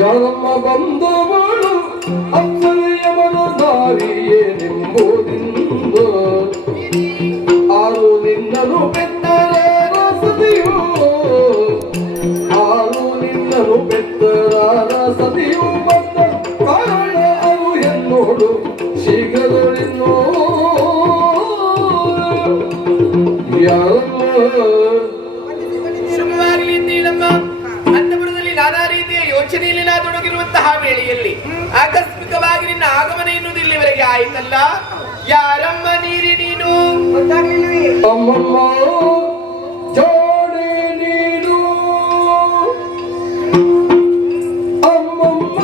ಯಾರಮ್ಮ ಬಂದವಳು ಅಪ್ಸರೆಯ ಮನದಾರಿಯೇ ನಿಂಬುದಿಂದು ಆರು ನಿನ್ನನು ಬೆತ್ತರ ಸದಿಯು ಆರು ನಿನ್ನನು ಬೆತ್ತರ ಸದಿಯು ಬಂದ ಕಾರಣ ಅವು ಎನ್ನೋಡು ಶೀಘ್ರದೊಳಿನ್ನೋ ನಾನಾ ರೀತಿಯ ಯೋಚನೆಯಲ್ಲಿ ನಾ ತೊಡಗಿರುವಂತಹ ವೇಳೆಯಲ್ಲಿ ಆಕಸ್ಮಿಕವಾಗಿ ನಿನ್ನ ಆಗಮನ ಎನ್ನುವುದು ಇಲ್ಲಿವರೆಗೆ ಆಯ್ತಲ್ಲ. ಯಾರಮ್ಮ ನೀರಿ ನೀನು? ಅಮ್ಮಮ್ಮ ಜೋಡಿ ನೀನು ಅಮ್ಮಮ್ಮ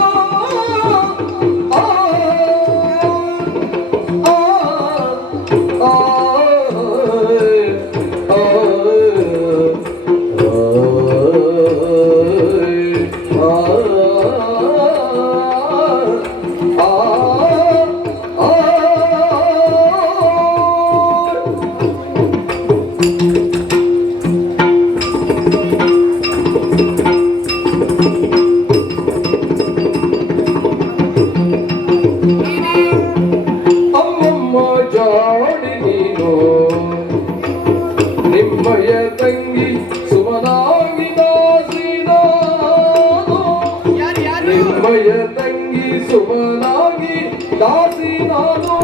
ನಿಮ್ಮಯ ತಂಗಿ ಸುಮನಾಗಿ ದಾಸಿನಾನು ನಿಮ್ಮಯ ತಂಗಿ ಸುಮನಾಗಿ ದಾಸಿನಾನು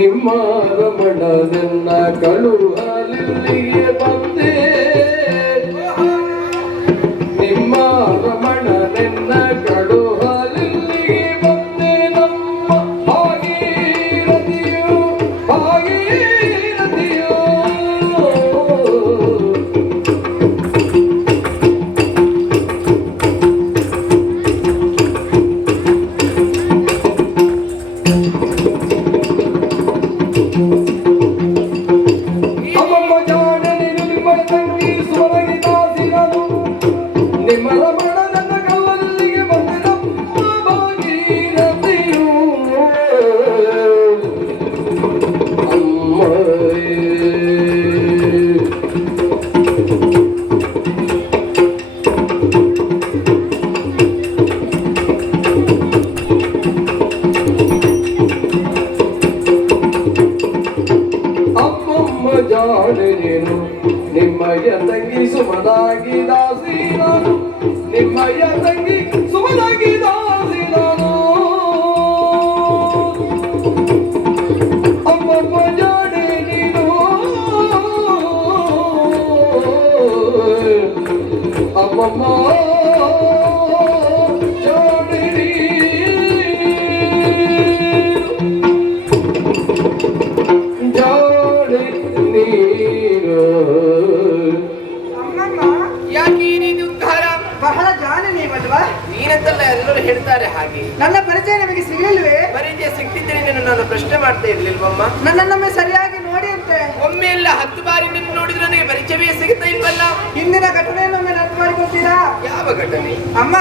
ನಿಮ್ಮ ರಮಣನನ್ನ ಕಳುಹಲಿಲ್ಲಿಗೆ ಬಂದೆ ನಿಮ್ಮ ರಮಣನನ್ನ ಕಳುಹಲಿಲ್ಲಿಗೆ ಬಂದೆ ನಮ್ಮ ಭಾಗೀರಥಿಯು ಭಾಗೀರಥಿಯು ಅಮ್ಮಮ್ಮ ಜಾಣನಿನು ನಿಮ್ಮ ತಂಗಿ ಸುಮನಿಗೆ ದಾಸಿನನು ನಿಮ್ಮ ರಮಣ ನನ್ನ ಕಲ್ಲಲ್ಲಿಗೆ ಬಂದೆ ನಮ್ಮ ಭಾಗೀರಥಿಯು ಅಮ್ಮ ಅಮ್ಮಮ್ಮ ಜಾಣನೇನು ನಿಮ್ಮಯ್ಯ ತಂಗಿ ಸುಮನಾಗಿ ದಾಸಿ ನಾನು ನಿಮ್ಮಯ್ಯ ತಂಗಿ ಸುಮನಾಗಿ ದಾಸಿ ನಾನು ಅಮ್ಮಮ್ಮ ಜಾಣೆ ನೀನು ಅಮ್ಮಮ್ಮ ಜಾಣೆ ಜಾಣೆ ನೀನು ಯಾಕೆ ಈ ರೀತಿ ಉದ್ಧಾರ? ಬಹಳ ಜಾಣ ನೀವಲ್ವಾ? ನೀನಂತಲ್ಲ ಎಲ್ಲರೂ ಹೇಳ್ತಾರೆ ಹಾಗೆ. ನನ್ನ ಪರಿಚಯ ನಿಮಗೆ ಸಿಗಲಿಲ್ವೇ? ಪರಿಚಯ ಸಿಗ್ತಿದ್ದರೆ ನೀನು ನಾನು ಪ್ರಶ್ನೆ ಮಾಡ್ತಾ ಇರ್ಲಿಲ್ವಮ್ಮ? ನನ್ನನ್ನೊಮ್ಮೆ ಸರಿಯಾಗಿ ನೋಡಿ ಅಂತೆ. ಒಮ್ಮೆ ಎಲ್ಲ 10 ಬಾರಿ ನಿನ್ನ ನೋಡಿದ್ರೆ ನನಗೆ ಪರಿಚಯವೇ ಸಿಗ್ತಾ ಇಲ್ವಲ್ಲ? ಹಿಂದಿನ ಘಟನೆಯನ್ನೊಮ್ಮೆ ನೆನಪು ಮಾಡಿಕೊಳ್ತೀರಾ? ಯಾವ ಘಟನೆ? ಅಮ್ಮ,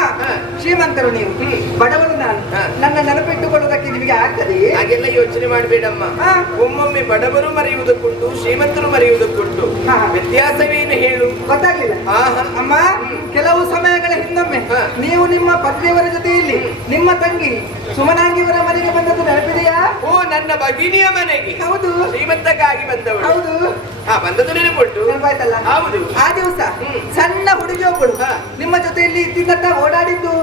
ಶ್ರೀಮಂತರು ನೀವು, ಬಡವರು ನಾನು. ನನ್ನ ನೆನಪಿಟ್ಟುಕೊಳ್ಳುವುದಕ್ಕೆ ನಿಮಗೆ ಆಗ್ತದೆ? ಹಾಗೆಲ್ಲ ಯೋಚನೆ ಮಾಡಬೇಡಮ್ಮ. ಒಮ್ಮೊಮ್ಮೆ ಬಡವರು ಮರೆಯುವುದಕ್ಕುಂಟು, ಶ್ರೀಮಂತರು ಮರೆಯುವುದಕ್ಕುಂಟು. ವ್ಯತ್ಯಾಸವೇನು ಹೇಳು? ಗೊತ್ತಾಗ್ಲಿಲ್ಲ ಅಮ್ಮ. ಕೆಲವು ಸಮಯಗಳ ಹಿಂದೊಮ್ಮೆ ನೀವು ನಿಮ್ಮ ಪತ್ನಿಯವರ ಜೊತೆಯಲ್ಲಿ ನಿಮ್ಮ ತಂಗಿ ಸುಮನಾಂಗಿಯವರ ಮನೆಗೆ ಬಂದದ್ದು ನೆನಪಿದೆಯಾ? ಓ, ನನ್ನ ಭಗಿನಿಯ ಮನೆಗೆ? ಹೌದು. ಶ್ರೀಮಂತಕ್ಕಾಗಿ ಬಂದವಳು? ಹೌದು. ಬಂದದ್ದು ನೆನಪುಂಟು. ನೆನಪಾಯ್ತಲ್ಲ? ಹೌದು. ಆ ದಿವಸ ಸಣ್ಣ ಹುಡುಗಿಯೊಬ್ಬಳು ನಿಮ್ಮ ಜೊತೆಯಲ್ಲಿ ಇದ್ದಿದ್ದತ್ತ ಓಡಾಡಿದ್ದು,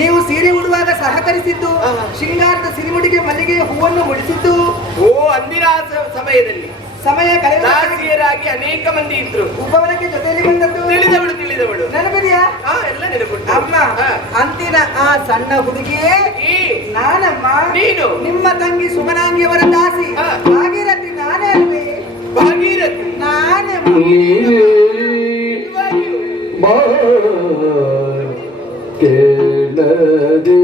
ನೀವು ಸೀರೆ ಉಡುವಾಗ ಸಹಕರಿಸಿದ್ದು, ಶೃಂಗಾರದ ಸಿರಿಮುಡಿಗೆ ಮಲ್ಲಿಗೆ ಹೂವನ್ನು ಮುಡಿಸಿದ್ದು. ಓ, ಅಂದಿನ ಸಮಯದಲ್ಲಿ ಸಮಯ ದಾಸಿಯರಾಗಿ ಅನೇಕ ಮಂದಿ ಇದ್ರು. ಒಬ್ಬವರಿಗೆ ಜೊತೆಯಲ್ಲಿ ಬಂದದ್ದು ತಿಳಿದವಳು ನೆನಪಿದೆಯಾ? ಎಲ್ಲ ನೆನಪುಂಟು ಅಮ್ಮ. ಅಂತಿನ ಆ ಸಣ್ಣ ಹುಡುಗಿಯೇ ನಾನಮ್ಮ. ನೀನು ನಿಮ್ಮ ತಂಗಿ ಸುಮನಾಂಗಿಯವರ ದಾಸಿ ಭಾಗೀರಥಿ ನಾನೇ ಅಲ್ವೇ? ಭಾಗೀರಥಿ ನಾನೇ. ಕೇಳದೆ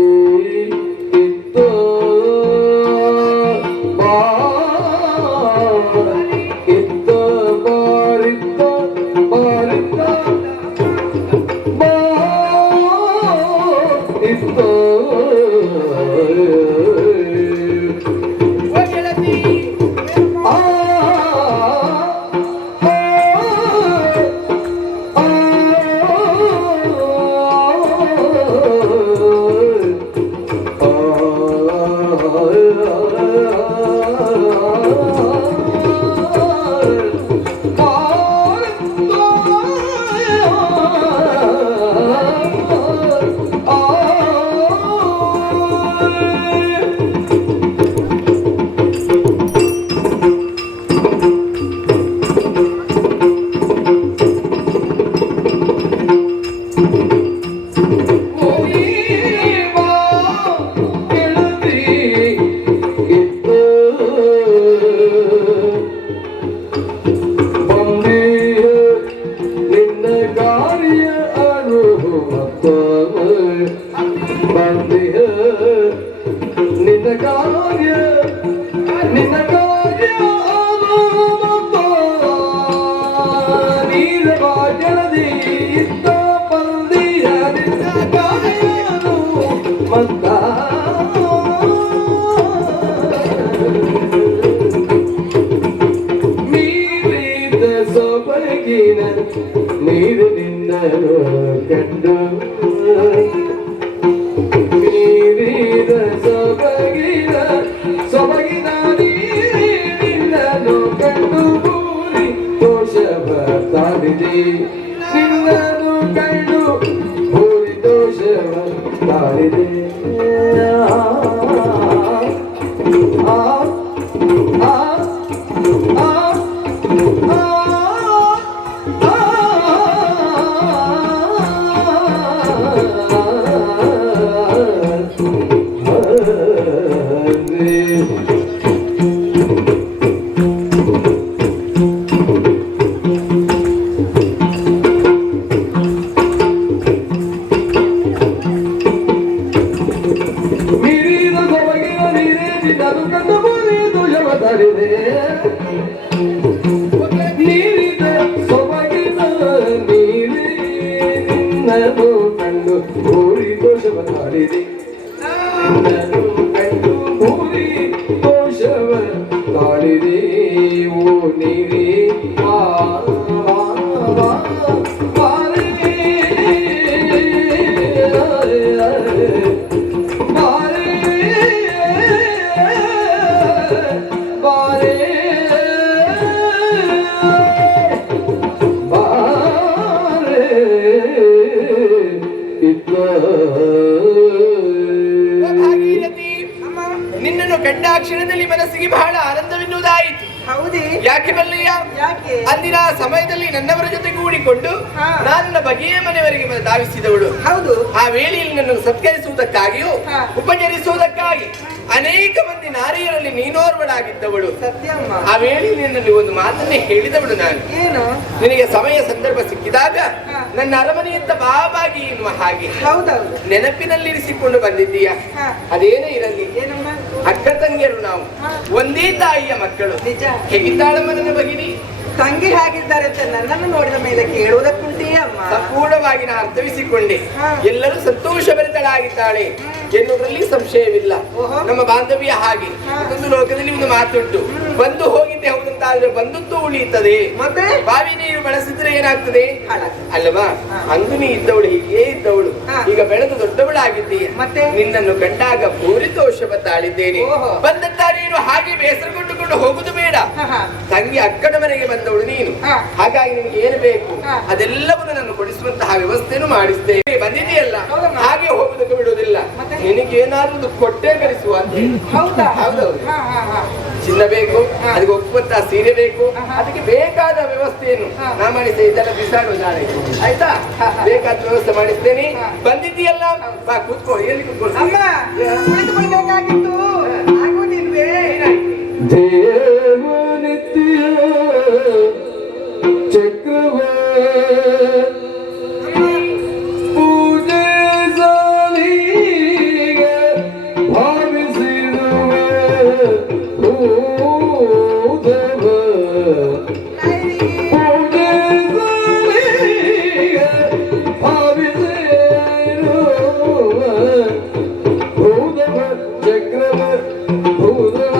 ಇದ್ದ ನಿನ್ನ ಕಾರ್ಯ ನಿನ್ನ ಕಾರ್ಯ ನೀರ ಭಾಗ್ಯದಿ ಇದ್ದ ಪಂದಿಯ ನಿನ್ನ ಕಾರ್ಯನು ಮಂದ ನೀರಿದ ಸೊಬಗಿನ ನೀರು ನಿನ್ನನು ಕಂಡು ನೀರಿದ ಸೊಬಗಿನ ನೀರಿನನು ಕಂಡು ಭೂರಿ ದೋಷವ ತಾಳಿದೆ ನಿನ್ನನು ಕಂಡು ಭೂರಿ ದೋಷವ ತಾಳಿದೆ ನೀರಿದ ಸೊಬಗಿನ ನೀರೇ ನಿನ್ನನು ಕಂಡು ಭೂರಿ ದೋಷವ ತಾಳಿದೆ ನಿನ್ನನು ಕಂಡು ಭೂರಿ ದೋಷವ ತಾಳಿದೆ ಓ ನೀರೇ ಭಾಗೀರಥಿ, ನಿನ್ನನ್ನು ಕಂಡಾಕ್ಷಣದಲ್ಲಿ ಮನಸ್ಸಿಗೆ ಬಹಳ ಆನಂದವೆನ್ನುವುದಾಯಿತು. ಹೌದೇ? ಯಾಕೆ ಬಲ್ಲಿಯ? ಯಾಕೆ? ಅಂದಿನ ಸಮಯದಲ್ಲಿ ನನ್ನವರ ಜೊತೆ ಕೂಡಿಕೊಂಡು ಹಾ. ನನ್ನ ಬಗೆಯ ಮನೆಯವರಿಗೆ ಧಾವಿಸಿದವಳು. ಹೌದು. ಆ ವೇಳೆಯಲ್ಲಿ ನನ್ನನ್ನು ಸತ್ಕರಿಸುವುದಕ್ಕಾಗಿಯೂ ಹಾ. ಉಪಚರಿಸುವುದಕ್ಕಾಗಿ ಅನೇಕ ಮಂದಿ ನಾರಿಯರಲ್ಲಿ ನೀನೋರ್ವಳಾಗಿದ್ದವಳು. ಸತ್ಯಮ್ಮ. ಆ ವೇಳೆಯಲ್ಲಿ ನಿನ್ನಲ್ಲಿ ಒಂದು ಮಾತನ್ನೇ ಹೇಳಿದವಳು ನಾನು. ಏನು? ನಿನಗೆ ಸಮಯ ಸಂದರ್ಭ ಸಿಕ್ಕಿದಾಗ ಹಾ. ನನ್ನ ಅರಮನೆಯಂತ ಬಾಬಾಗಿ ಎನ್ನುವ ಹಾಗೆ ಹೌದೌದು. ನೆನಪಿನಲ್ಲಿರಿಸಿಕೊಂಡು ಬಂದಿದ್ದೀಯ. ಹಾ. ಅದೇನೇ ಇರಲಿ, ಏನಮ್ಮ? ಅಕ್ಕ ತಂಗಿಯರು ನಾವು ಹಾ. ಒಂದೇ ತಾಯಿಯ ಮಕ್ಕಳು. ನಿಜ. ಹೇಗಿದ್ದಾಳಮ್ಮ ನನ್ನ ಭಗಿನಿ? ತಂಗಿ ಹೇಗಿದ್ದಾರೆ ಅಂತ ನನ್ನನ್ನು ನೋಡಿದ ಮೇಲೆ ಕೇಳುವುದಕ್ಕುಂಟೇ ಅಮ್ಮ. ಸಂಪೂರ್ಣವಾಗಿ ನಾನು ಅರ್ಥವಿಸಿಕೊಂಡೆ. ಹಾ. ಎಲ್ಲರೂ ಸಂತೋಷಭರಿತಳಾಗಿದ್ದಾಳೆ ಎನ್ನುವುದರಲ್ಲಿ ಸಂಶಯವಿಲ್ಲ. ಓಹೋ. ನಮ್ಮ ಬಾಂಧವ್ಯ ಹಾಗೆ. ಹಾ. ಒಂದು ಲೋಕದಲ್ಲಿ ಒಂದು ಮಾತುಂಟು, ಬಂದು ಹೋಗಿದ್ದೆ ಹೌದಂತಾದ್ರೆ ಬಂದದ್ದು ಉಳಿಯುತ್ತದೆ, ಮತ್ತೆ ಬಾವಿ ನೀರು ಬಳಸಿದ್ರೆ ಏನಾಗ್ತದೆ ಹಾಳಾಗ್ತದೆ. ಅಲ್ವಾ? ಹಾ. ಅಂದು ನೀ ಇದ್ದವಳು, ಹೀಗೆ ಇದ್ದವಳು, ಹಾ. ಈಗ ಬೆಳೆದು ದೊಡ್ಡವಳಾಗಿದ್ದೀಯ. ಮತ್ತೆ? ನಿನ್ನನ್ನು ಕಂಡಾಗ ಪೂರಿ ದೋಷವ ತಾಳಿದ್ದೇನೆ. ಓಹೋ. ಬಂದಂತ ನೀನು ಹಾಗೆ ಬೇಸರಗೊಂಡುಕೊಂಡು ಹೋಗುದು ಬೇಡ. ಹಾ. ತಂಗಿ ಅಕ್ಕನ ಮನೆಗೆ ಬಂದವಳು ನೀನು. ಹಾ. ಹಾಗಾಗಿ ನಿನಗೆ ಏನು ಬೇಕು ಹಾ. ಅದೆಲ್ಲವನ್ನು ನಾನು ಕೊಡಿಸುವಂತಹ ವ್ಯವಸ್ಥೆಯನ್ನು ಮಾಡಿಸ್ತೇನೆ. ಬಂದಿದೆಯಲ್ಲ, ಹೌದಮ್ಮ. ಹಾಗೆ ಹೋಗುದಕ್ಕೆ ಬಿಡುವುದಿಲ್ಲ. ಮತ್ತೆ? ನಿನಗೆ ಏನಾದ್ರು ಕೊಟ್ಟೆ ಕಲಿಸುವ ಅಂತ ಹೇಳಿ. ಹೌದಾ? ಹೌದೌದು. ಹಾ, ಹಾ, ಹಾ. ಚಿನ್ನ ಬೇಕು, ಹಾ. ಅದಕ್ಕೆ ಒಪ್ಪುವಂತಹ ಸೀರೆ ಬೇಕು, ಆಹಾ. ಅದಕ್ಕೆ ಬೇಕಾದ ವ್ಯವಸ್ಥೆಯನ್ನು ಹಾ. ನಾ ಮಾಡಿಸ್ತೇ. ಇದೆಲ್ಲ ಬಿಸಾಡುವ ನಾಳೆ, ಆಯ್ತಾ? ಹಾ, ಹಾ. ಬೇಕಾದ ವ್ಯವಸ್ಥೆ ಮಾಡಿಸ್ತೇನೆ. ಹಾ. ಬಂದಿದ್ದೀಯಲ್ಲ, ಬಾ ಕೂತ್ಕೋ. ಎಲ್ಲಿ ಕೂತ್ಕೊಳ್ಳಿ? ಅಮ್ಮ, ಕುಳಿತುಕೊಳ್ಬೇಕಾಗಿತ್ತು. ಆಗುವುದಿಲ್ವೇ? ದೇವ ನಿತ್ಯ ಚಕ್ರವ ಪೂಜೆ ಸಾಲಿಗೆ ಭಾವಿಸಿರುವ ಭೂದೇವ ಪೂಜೆ ಸಾಲಿಗೆ ಭಾವಿಸಿರುವ ಭೂದೇವ ಚಕ್ರವ ಭೂದೇವ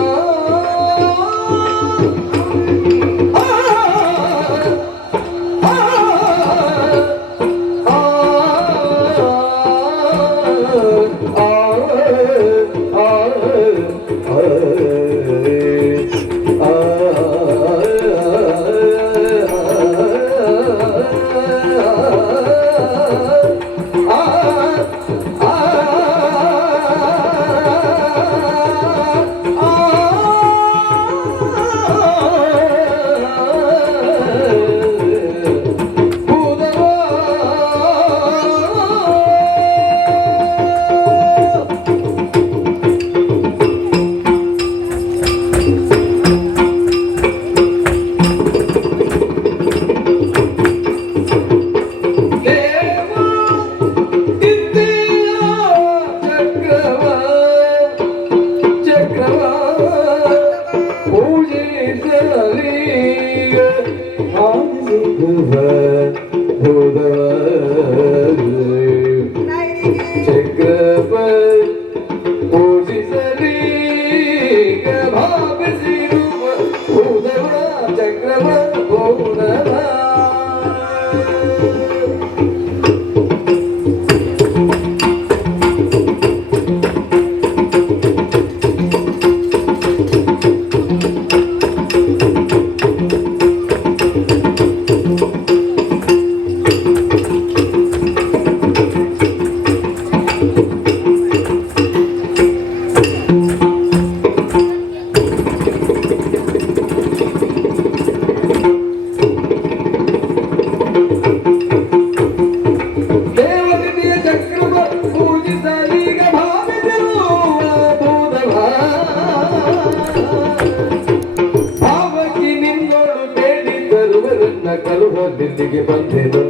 ಕಳುವಲಿಗೆ ಬಂದೆನು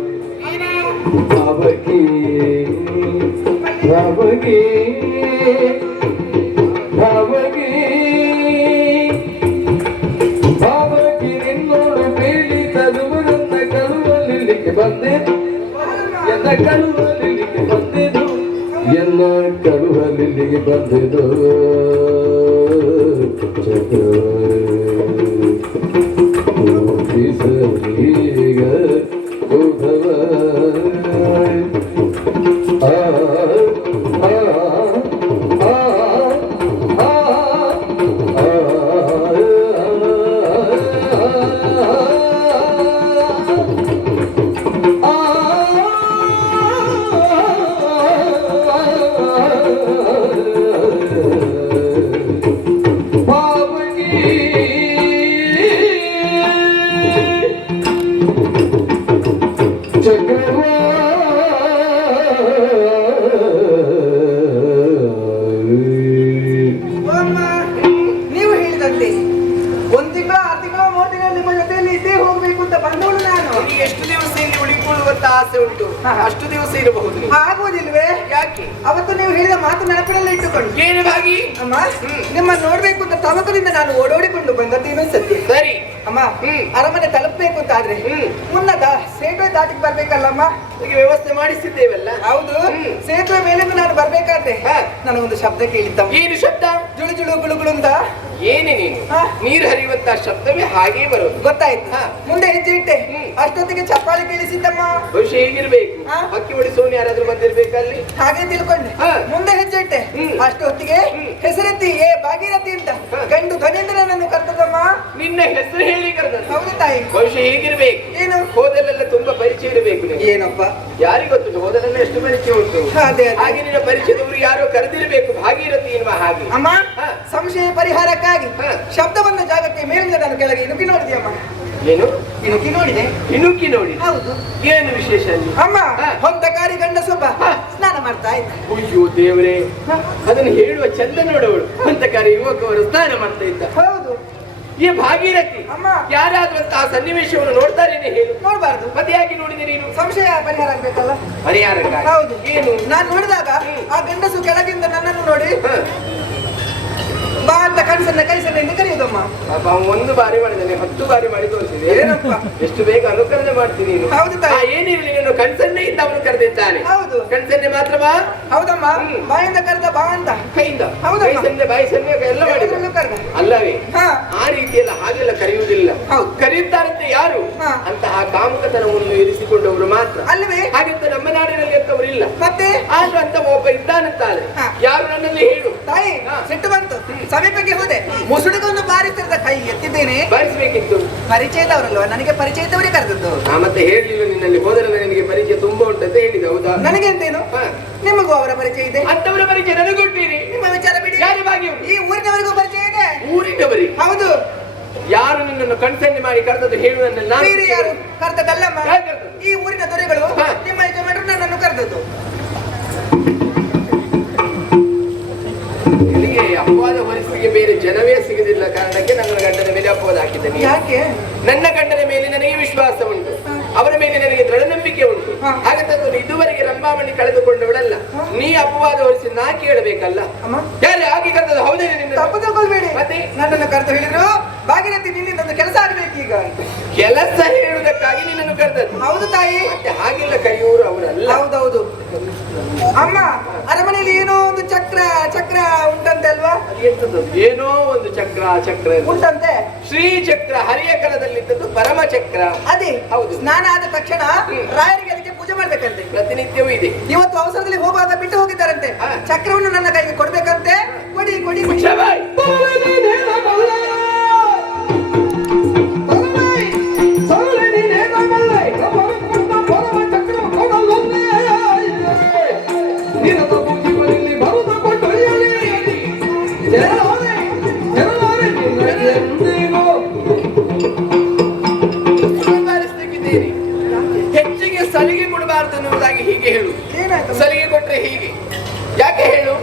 ಭಾವಕಿ ಭಾವಕಿ ಭಾವಕಿ ಭಾವಕಿ ನಿನ್ನೋಡು ಪೀಡಿತರುವರನ್ನ ಕಳುವಲಿಗೆ ಬಂದೆನು ಎನ್ನ ಕಳುವಲಿಗೆ ಬಂದೆನು ಎನ್ನ ಕಳುವಲಿಗೆ ಬಂದೆನು ಚಕ್ರ ಈಗ ಉದ್ಧವ ಆ ಆ ಆ ಅಮ್ಮ, ನೀವು ಹೇಳಿದಂತೆ 1 ತಿಂಗಳು 6 ತಿಂಗಳು 3 ತಿಂಗಳು ನಿಮ್ಮ ಜೊತೆಯಲ್ಲಿ ಇದ್ದೇ ಹೋಗ್ಬೇಕು ಅಂತ ಬಂದವಳು ನಾನು. ನಿನಗೆ ಎಷ್ಟು ದಿವಸ ಇಲ್ಲಿ ಉಳಿಕೊಳ್ಳುವಂತ ಆಸೆ ಉಂಟು ಹಾ. ಅಷ್ಟು ದಿವಸ ಇರಬಹುದು ನೀನು. ಆಗುವುದಿಲ್ವೇ? ಯಾಕೆ? ಅವತ್ತು ನೀವು ಹೇಳಿದ ಮಾತು ನೆನಪಿನಲ್ಲಿ ಇಟ್ಟುಕೊಂಡು ಏನು ಭಾಗಿ? ಅಮ್ಮ ನಿಮ್ಮ ನೋಡ್ಬೇಕು ಅಂತ ತವಕದಿಂದ ನಾನು ಓಡೋಡಿಕೊಂಡು ಬಂದದ್ದೇನೋ ಸತ್ಯ. ಸರಿ. ಅಮ್ಮ ಅರಮನೆ ತಲುಪಬೇಕು ಅಂತ ಆದ್ರೆ ಮುನ್ನದ ಸೇತುವೆ ದಾಟಿಗೆ ಬರ್ಬೇಕಲ್ಲಮ್ಮ. ಈಗ ವ್ಯವಸ್ಥೆ ಮಾಡಿಸಿದ್ದೇವಲ್ಲ. ಹೌದು. ಸೇತುವೆ ಮೇಲಿಂದ ನಾನು ಬರ್ಬೇಕಾದ್ರೆ ನನಗೊಂದು ಶಬ್ದ ಕೇಳಿತ್ತಮ್ಮ. ಏನು ಶಬ್ದ? ಜುಳು ಜುಳು ಗುಳುಗುಳು ಅಂತ. ಏನೇ ನೀನು ಹಾ. ನೀರು ಹರಿಯುವಂತ ಶಬ್ದವೇ ಹಾಗೇ ಬರೋದು. ಗೊತ್ತಾಯ್ತು. ಮುಂದೆ ಹೆಜ್ಜೆ ಇಟ್ಟೆ. ಅಷ್ಟೊತ್ತಿಗೆ ಚಪ್ಪಾಳೆ ಕೇಳಿಸಿದ್ದಮ್ಮ. ಬಹುಶಃ ಹೇಗಿರ್ಬೇಕು? ಹಾ. ಹಕ್ಕಿ ಹೊಡಿಸೋನು ಯಾರಾದ್ರೂ ಬಂದಿರ್ಬೇಕಲ್ಲಿ. ಹಾಗೆ ತಿಳ್ಕೊಂಡೆ. ಹಾ. ಮುಂದೆ ಹೆಜ್ಜೆ ಇಟ್ಟೆ. ಅಷ್ಟೊತ್ತಿಗೆ ಹೆಸರೆತ್ತಿ ಏ ಭಾಗೀರಥಿ ಅಂತ ಗಂಡು ಧ್ವನಿಯಿಂದ ನನ್ನನ್ನು ಕರ್ತದಮ್ಮ. ನಿನ್ನ ಹೆಸರು ಹೇಳಿ ಕರೆದದ್ದು. ಹೌದು ತಾಯಿ. ಬಹುಶಃ ಹೇಗಿರ್ಬೇಕು? ಏನು? ಹೋದಲ್ಲೆಲ್ಲ ತುಂಬಾ ಪರಿಚಯ ಇರಬೇಕು ನಿನಗೆ. ಏನಪ್ಪ ಯಾರಿಗ್ ಗೊತ್ತು ಹೋದಲ್ಲೆಲ್ಲ ಎಷ್ಟು ಪರಿಚಯ ಉಂಟು. ಅದೇ ಅದೇ. ಹಾಗೆ ನಿನ್ನ ಪರಿಚಯದವರು ಯಾರೋ ಕರೆದಿರ್ಬೇಕು ಭಾಗೀರಥಿ ಎನ್ನುವ ಹಾಗೆ. ಅಮ್ಮ ಹಾ. ಸಂಶಯ ಪರಿಹಾರಕ್ಕಾಗಿ ಹಾ. ಶಬ್ದ ಬಂದ ಜಾಗಕ್ಕೆ ಮೇಲಿಂದ ನಾನು ಕೆಳಗೆ ಇಣುಕಿ ನೋಡಿದೆಯಮ್ಮ. ಏನು? ಇಣುಕಿ ನೋಡಿದೆ. ಇಣುಕಿ ನೋಡಿ. ಹೌದು. ಏನು ವಿಶೇಷ ಅಲ್ಲಿ? ಅಮ್ಮ ಹಾ. ಹೊಂದಕಾರಿ ಗಂಡಸೊಬ್ಬ ಹಾ. ಸ್ನಾನ ಮಾಡ್ತಾ ಇದ್ದ. ಅಯ್ಯೋ ದೇವರೇ, ಅದನ್ನು ಹೇಳುವ ಚಂದ ನೋಡವಳು. ಅಂತಕಾರಿ ಯುವಕವರು ಸ್ನಾನ ಮಾಡ್ತಾ ಇದ್ದ. ಹೌದು. ಈ ಭಾಗೀರಥಿ ಅಮ್ಮ ಯಾರಾದ್ರೂ ಅಂತ ಆ ಸನ್ನಿವೇಶವನ್ನು ನೋಡ್ತಾರೇನೆ ಹೇಳು. ನೋಡ್ಬಾರ್ದು. ಮತ್ತೆ ಯಾಕೆ ನೋಡಿದೆ ನೀನು? ಸಂಶಯ ಪರಿಹಾರ ಆಗ್ಬೇಕಲ್ಲ. ಪರಿಹಾರಕ್ಕಾಗಿ. ಹೌದು. ಏನು? ನಾನು ನೋಡಿದಾಗ ಆ ಗಂಡಸು ಕೆಳಗಿಂದ ನನ್ನನ್ನು ನೋಡಿ ಹ. ಬಾ ಅಂತ ಕಣ್ಸನ್ನ ಕೈಸನ್ನ ಎಂದು ಕರೆಯುದಮ್ಮ. ಪಾಪ ಅವ 1 ಬಾರಿ ಮಾಡಿದ್ದಾನೆ, 10 ಬಾರಿ ಮಾಡಿ ತೋರಿಸಿದೆ. ಏನಪ್ಪ? ಎಷ್ಟು ಬೇಗ ಅನುಕರಣೆ ಮಾಡ್ತೀನಿ ನೀನು. ಹೌದು ತಾಯಿ. ಏನಿರಲಿ, ನೀನು ಕಣ್ಸನ್ನೆಯಿಂದ ಅವನು ಕರೆದಿದ್ದಾನೆ. ಹೌದು. ಕಣ್ಸನ್ನೆ ಮಾತ್ರ ಬಾ. ಹೌದಮ್ಮ. ಬಾಯಿಂದ ಕರೆದ ಬಾ ಅಂತ. ಕೈಯಿಂದ ಹೌದಮ್ಮ. ಕೈ ಸನ್ನೆ ಬಾಯಿ ಸನ್ನೆ ಎಲ್ಲ ಮಾಡಿದ. ಎಲ್ಲದರಲ್ಲೂ ಕರೆದ. ಅಲ್ಲವೇ? ಹಾ. ಆ ರೀತಿಯಲ್ಲ, ಹಾಗೆಲ್ಲ ಕರೆಯುವುದಿಲ್ಲ. ಹೌದು. ಕರೆಯುತ್ತಾರಂತೆ ಯಾರು? ಹಾ. ಅಂತಹ ಕಾಮುಕತನವನ್ನು ಇರಿಸಿಕೊಂಡವರು ಮಾತ್ರ. ಅಲ್ಲವೇ? ಹಾಗಂತ ನಮ್ಮ ನಾಡಿನಲ್ಲಿ ಅಂತವರು ಇಲ್ಲ. ಮತ್ತೆ ಆದ್ರೂ ಅಂತ ಒಬ್ಬ ಇದ್ದಾನಂತಾದ್ರೆ ಹಾ. ಯಾರು ನನ್ನಲ್ಲಿ ಹೇಳು. ತಾಯಿ ಹಾ. ಸಿಟ್ಟು ಬಂತು. ಸಮೀಪಕ್ಕೆ ಹೋದೆ. ಮುಸುಡಿಗೊಂದು ಬಾರಿಸಿದ ಕೈ ಎತ್ತಿದ್ದೇನೆ. ಬಾರಿಸಬೇಕಿತ್ತು. ಪರಿಚಯದವರಲ್ವ, ನನಗೆ ಪರಿಚಯದವರೇ ಕರೆದದ್ದು. ನಾ ಮತ್ತೆ ಹೇಳಲಿಲ್ಲ ನಿನ್ನಲ್ಲಿ ಹೋದರೆ ನಿನಗೆ ಪರಿಚಯ ತುಂಬಾ ಉಂಟಂತ ಹೇಳಿದೆ. ಹೌದಾ? ನನಗೆ ಅಂತೇನು? ಹಾ. ನಿಮಗೂ ಅವರ ಪರಿಚಯ ಇದೆ. ಅಂತವರ ಪರಿಚಯ ನನಗೊಟ್ಟಿರಿ. ನಿಮ್ಮ ವಿಚಾರ ಬಿಡಿ. ಯಾರು ಭಾಗ್ಯ? ಈ ಊರಿನವರಿಗೂ ಪರಿಚಯ ಇದೆ. ಊರಿನವರಿ. ಹೌದು. ಯಾರು ನಿನ್ನನ್ನು ಕಣ್ಸನ್ನೆ ಮಾಡಿ ಕರೆದದ್ದು ಹೇಳುವುದನ್ನು ನಾನು ಬೇರೆ ಯಾರು ಕರೆದದ್ದಲ್ಲಮ್ಮ. ಯಾರು ಕರೆದದ್ದು? ಈ ಊರಿನ ದೊರೆಗಳು ಹಾ. ನಿಮ್ಮ ಯಜಮಾನರು ನನ್ನನ್ನು ಕರೆದದ್ದು. ನಿನಗೆ ಅಪವಾದ ಹೊರಿಸಲಿಕ್ಕೆ ಬೇರೆ ಜನವೇ ಸಿಗದಿಲ್ಲ ಕಾರಣಕ್ಕೆ ನನ್ನ ಗಂಡನ ಮೇಲೆ ಅಪವಾದ ಹಾಕಿದ್ದೇನೆ. ಯಾಕೆ? ನನ್ನ ಗಂಡನ ಮೇಲೆ ನನಗೆ ವಿಶ್ವಾಸ ಉಂಟು, ಅವರ ಮೇಲೆ ನನಗೆ ದೃಢ ನಂಬಿಕೆ ಉಂಟು. ಹಾ. ಹಾಗಂತ ಇದುವರೆಗೆ ರಂಭಾಮಣಿ ಕಳೆದುಕೊಂಡವಳಲ್ಲ. ನೀ ಅಪವಾದ ಹೊರಿಸಿ ನಾ ಕೇಳಬೇಕಲ್ಲ. ಅಮ್ಮ ಯಾರು ಹಾಗೆ ಕರೆದದ್ದು? ಹೌದೇ ನಿನ್ನ? ತಪ್ಪು ತಗೊಳ್ಬೇಡಿ. ಮತ್ತೆ? ನನ್ನನ್ನು ಕರೆದು ಹೇಳಿದ್ರು ಭಾಗೀರಥಿ ನಿನ್ನಿಂದ ಒಂದು ಕೆಲಸ ಆಗ್ಬೇಕು ಈಗ. ಕೆಲಸ ಹೇಳುವುದಕ್ಕಾಗಿ ನಿನ್ನನ್ನು ಕರೆದದ್ದು. ಹೌದು ತಾಯಿ. ಮತ್ತೆ ಹಾಗೆಲ್ಲ ಕರೆಯುವರು ಅವರಲ್ಲ. ಹೌದೌದು. ಅಮ್ಮ ಅರಮನೆಯಲ್ಲಿ ಏನೋ ಒಂದು ಚಕ್ರ ಚಕ್ರ ಉಂಟಂತೆ ಅಲ್ವಾ? ಎಂತದ್ದು? ಏನೋ ಒಂದು ಚಕ್ರ ಚಕ್ರ ಉಂಟಂತೆ. ಶ್ರೀ ಚಕ್ರ ಹರಿಯ ಕಲದಲ್ಲಿದ್ದದ್ದು ಪರಮ ಚಕ್ರ. ಅದೇ ಹೌದು. ಸ್ನಾನ ಆದ ತಕ್ಷಣ ರಾಯರಿಗೆ ಅದಕ್ಕೆ ಪೂಜೆ ಮಾಡ್ಬೇಕಂತೆ. ಪ್ರತಿನಿತ್ಯವೂ ಇದೆ. ಇವತ್ತು ಅವಸರದಲ್ಲಿ ಹೋಗುವಾಗ ಬಿಟ್ಟು ಹೋಗಿದ್ದಾರಂತೆ. ಹಾ. ಚಕ್ರವನ್ನು ನನ್ನ ಕೈಗೆ ಕೊಡ್ಬೇಕಂತೆ. ಕೊಡಿ ಕೊಡಿ ಕೊಡಿ. ಶಬಾಯ್. ಬಾರಿಸ್ಲಿಕ್ಕಿದ್ದೀರಿ. ಹೆಚ್ಚಿಗೆ ಸಲಿಗೆ ಕೊಡಬಾರದು ಅನ್ನುವುದಾಗಿ ಹೀಗೆ ಹೇಳು. ಏನಾಯ್ತು? ಸಲಿಗೆ ಕೊಟ್ರೆ ಹೀಗೆ ಯಾಕೆ ಹೇಳು?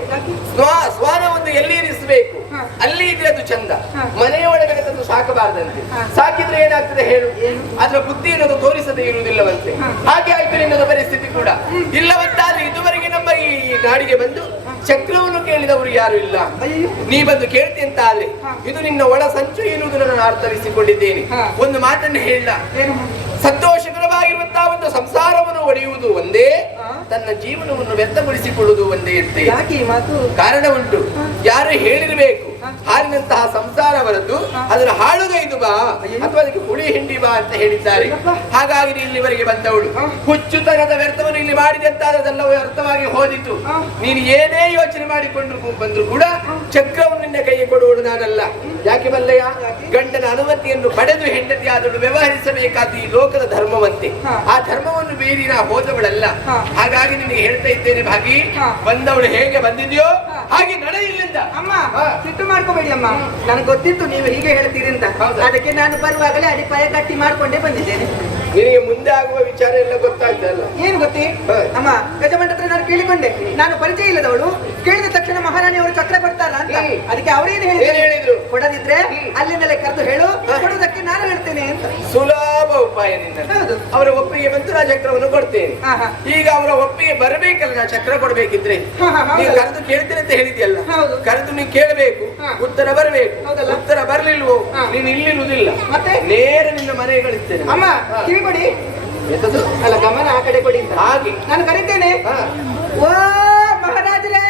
ಸ್ವಾನ ಒಂದು ಎಲ್ಲಿ ಇರಿಸಬೇಕು ಹಾ. ಅಲ್ಲಿ ಇದ್ರೆ ಅದು ಚಂದ. ಹಾ. ಮನೆಯೊಳಗೆ ತಂದು ಸಾಕಬಾರದಂತೆ. ಹಾ. ಸಾಕಿದ್ರೆ ಏನಾಗ್ತದೆ ಹೇಳು? ಏನು? ಅದರ ಬುದ್ಧಿ ಅನ್ನೋದು ತೋರಿಸದೇ ಇರುವುದಿಲ್ಲವಂತೆ. ಹಾ. ಹಾಗೆ ಆಯ್ತು ನಿನ್ನದು ಪರಿಸ್ಥಿತಿ ಕೂಡ. ಇಲ್ಲವಂತಾದ್ರೆ ಇದುವರೆಗೆ ನಮ್ಮ ಈ ನಾಡಿಗೆ ಬಂದು ಚಕ್ರವನ್ನು ಕೇಳಿದವರು ಯಾರು ಇಲ್ಲ. ಅಯ್ಯೋ. ನೀ ಬಂದು ಕೇಳ್ತಿ ಅಂತ ಆದ್ರೆ ಹಾ. ಇದು ನಿನ್ನ ಒಳ ಸಂಚು ಎನ್ನುವುದನ್ನು ನಾನು ಅರ್ಥವಿಸಿಕೊಂಡಿದ್ದೇನೆ. ಹಾ. ಒಂದು ಮಾತನ್ನು ಹೇಳ, ಏನು? ಸಂತೋಷಕರವಾಗಿರುವಂತಹ ಒಂದು ಸಂಸಾರವನ್ನು ಒಡೆಯುವುದು ಒಂದೇ, ಹಾ. ತನ್ನ ಜೀವನವನ್ನು ವ್ಯರ್ಥಗೊಳಿಸಿಕೊಳ್ಳುವುದು ಒಂದೇ ಇರುತ್ತೆ. ಯಾಕೆ ಈ ಮಾತು? ಕಾರಣ ಉಂಟು. ಹಾ. ಯಾರು ಹೇಳಿರ್ಬೇಕು ಹಾ. ಹಾಲಿನಂತಹ ಸಂಸಾರವರದ್ದು ಹಾ. ಅದರ ಹಾಳುಗೈದು ಬಾ ಅಯ್ಯೋ. ಅಥವಾ ಅದಕ್ಕೆ ಹುಳಿ ಹಿಂಡಿ ಬಾ ಅಂತ ಹೇಳಿದ್ದಾರೆ. ಅಯ್ಯಪ್ಪ. ಹಾಗಾಗಿ ನೀ ಇಲ್ಲಿವರೆಗೆ ಬಂದವಳು ಹಾ. ಹುಚ್ಚುತನದ ವ್ಯರ್ಥವನ್ನು ಇಲ್ಲಿ ಮಾಡಿದೆ ಅಂತ ಅದೆಲ್ಲವೂ ವ್ಯರ್ಥವಾಗಿ ಹೋದಿತು. ಹಾ. ನೀನು ಏನೇ ಯೋಚನೆ ಮಾಡಿಕೊಂಡು ಬಂದ್ರು ಕೂಡ ಚಕ್ರವನ್ನು ನಿನ್ನ ಕೈಗೆ ಕೊಡುವಳು ನಾನಲ್ಲ. ಯಾಕೆ ಬಲ್ಲಯ್ಯ? ಗಂಡನ ಅನುಮತಿಯನ್ನು ಪಡೆದು ಹೆಂಡತಿ ಆದಳು ವ್ಯವಹರಿಸಬೇಕಾದ ಈ ಲೋಕದ ಧರ್ಮವಂತೆ. ಹಾ. ಆ ಧರ್ಮವನ್ನು ಮೀರಿ ನಾ ಹೋದವಳಲ್ಲ. ಹಾ. ಹಾಗಾಗಿ ನಿನಗೆ ಹೇಳ್ತಾ ಇದ್ದೇನೆ ಭಾಗಿ, ಹಾ. ಬಂದವಳು ಹೇಗೆ ಬಂದಿದೆಯೋ ಹಾ. ಹಾಗೆ ನಡೆ ಇಲ್ಲಿಂದ. ಅಮ್ಮ, ಹಾ. ಸಿಟ್ಟು ಮಾಡ್ಕೋಬೇಡಿ ಅಮ್ಮ. ನನಗೆ ಗೊತ್ತಿತ್ತು ನೀವು ಹೀಗೆ ಹೇಳ್ತೀರಿ ಅಂತ. ಹೌದಾ? ಅದಕ್ಕೆ ನಾನು ಬರುವಾಗಲೇ ಅಡಿಪಾಯ ಗಟ್ಟಿ ಮಾಡ್ಕೊಂಡೇ ಬಂದಿದ್ದೇನೆ. ನಿನಗೆ ಮುಂದೆ ಆಗುವ ವಿಚಾರ ಎಲ್ಲ ಗೊತ್ತಾಗ್ತಲ್ಲ. ಏನು ಗೊತ್ತಿ ಹಾ. ಅಮ್ಮ, ಯಜಮಾನ್ ಹತ್ರ ನಾನು ಕೇಳಿಕೊಂಡೆ. ನಾನು ಪರಿಚಯ ಇಲ್ಲದವಳು, ಕೇಳಿದ ತಕ್ಷಣ ಮಹಾರಾಣಿ ಅವರು ಚಕ್ರ ಕೊಡ್ತಾರ ಅಂತ. ಹ್ಮ್. ಅದಕ್ಕೆ ಅವರೇನು ಏನ್ ಹೇಳಿದ್ರು? ಹೇಳಿದ್ರು, ಕೊಡದಿದ್ರೆ ಅಲ್ಲಿಂದಲೇ ಕರೆದು ಹೇಳು, ಹಾ. ಕೊಡುವುದಕ್ಕೆ ನಾನು ಹೇಳ್ತೇನೆ ಅಂತ. ಸುಲಭ ಉಪಾಯ ನಿನ್ನ. ಹೌದು. ಅವರ ಒಪ್ಪಿಗೆ ಬಂತು, ನಾ ಚಕ್ರವನ್ನು ಕೊಡ್ತೇನೆ. ಹಾ, ಹಾ. ಈಗ ಅವರ ಒಪ್ಪಿಗೆ ಬರಬೇಕಲ್ಲ, ನಾ ಚಕ್ರ ಕೊಡ್ಬೇಕಿದ್ರೆ ಹಾ, ಹಾ, ಹೌದಲ್ಲ? ನೀವು ಕರೆದು ಕೇಳ್ತೇನೆ ಅಂತ ಹೇಳಿದ್ಯಲ್ಲ, ಹೌದು. ಕರೆದು ನೀವು ಕೇಳಬೇಕು, ಹಾ. ಉತ್ತರ ಬರಬೇಕು. ಹೌದಲ್ಲ? ಉತ್ತರ ಬರ್ಲಿಲ್ವೋ ಹಾ. ನೀನು ಇಲ್ಲಿರುವುದಿಲ್ಲ, ಮತ್ತೆ? ನೇರ ನಿನ್ನ ಮನೆಗೆ ಕಳಿಸ್ತೇನೆ. ಅಮ್ಮ, ಹಾ. ಕಿವಿ ಕೊಡಿ. ಎಂತದು? ಅಲ್ಲ, ಗಮನ ಆ ಕಡೆ ಕೊಡಿ ಅಂತ. ಹಾಗೆ ನಾನು ಕರಿತೇನೆ. ಹಾ. ಓ ಮಹಾರಾಜರೇ,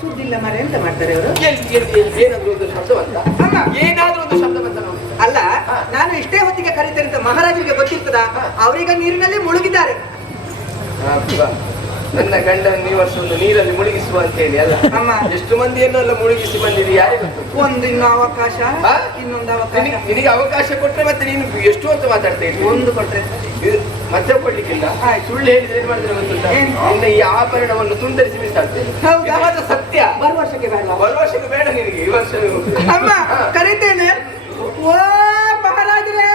ಸುದ್ದಿಲ್ಲ ಮರೆ, ಎಂತ ಮಾಡ್ತಾರೆ ಅವರು? ಏನಾದ್ರೂ ಒಂದು ಶಬ್ದ ಬಂತ? ಅಮ್ಮ. ಏನಾದ್ರೂ ಒಂದು ಶಬ್ದ ಬಂತ ನೋಡಿ. ಅಲ್ಲ, ಹಾ. ನಾನು ಇಷ್ಟೇ ಹೊತ್ತಿಗೆ ಕರೀತೇನೆ ಅಂತ ಮಹಾರಾಜರಿಗೆ ಗೊತ್ತಿರ್ತದ? ಹಾ. ಅವರೀಗ ನೀರಿನಲ್ಲಿ ಮುಳುಗಿದ್ದಾರೆ. ಅಬ್ಬಾ, ನನ್ನ ಗಂಡನ ಈ ವರ್ಷ ಒಂದು ನೀರಲ್ಲಿ ಮುಳುಗಿಸುವ ಅಂತ ಹೇಳಿ ಅಲ್ಲ. ಅಮ್ಮ. ಎಷ್ಟು ಮಂದಿಯನ್ನು ಎಲ್ಲ ಮುಳುಗಿಸಿ ಬಂದಿರಿ ಯಾರಿಗೆ ಗೊತ್ತು? ಒಂದು ಇನ್ನು ಅವಕಾಶ, ಹಾ? ಇನ್ನೊಂದು ಅವಕಾಶ. ನಿನಗೆ ಅವಕಾಶ ಕೊಟ್ರೆ ಮತ್ತೆ ನೀನು ಎಷ್ಟು ಹೊತ್ತು ಮಾತಾಡ್ತಾ ಇದ್ದೀನಿ. ಒಂದು ಕೊಟ್ರೆ ಇದು ಮತ್ತೆ ಕೊಡ್ಲಿಕ್ಕಿಲ್ಲ. ಆಯ್ತು. ಸುಳ್ಳು ಹೇಳಿದ್ರೆ ಏನ್ ಮಾಡಿದ್ರೆ ಗೊತ್ತುಂಟಾ? ಏನು? ನಿನ್ನ ಈ ಆಭರಣವನ್ನು ತುಂಡರಿಸಿ ಬಿಸಾಡ್ತೇನೆ. ಹೌದಾ? ಇದು ಮಾತ್ರ ಸತ್ಯ. ಬರುವ ವರ್ಷಕ್ಕೆ ಬೇಡ. ಬರುವ ವರ್ಷಕ್ಕೆ ಬೇಡ ನಿನಗೆ, ಈ ವರ್ಷ ಅಮ್ಮ, ಕರೀತೇನೆ. ಓ ಮಹಾರಾಜರೇ,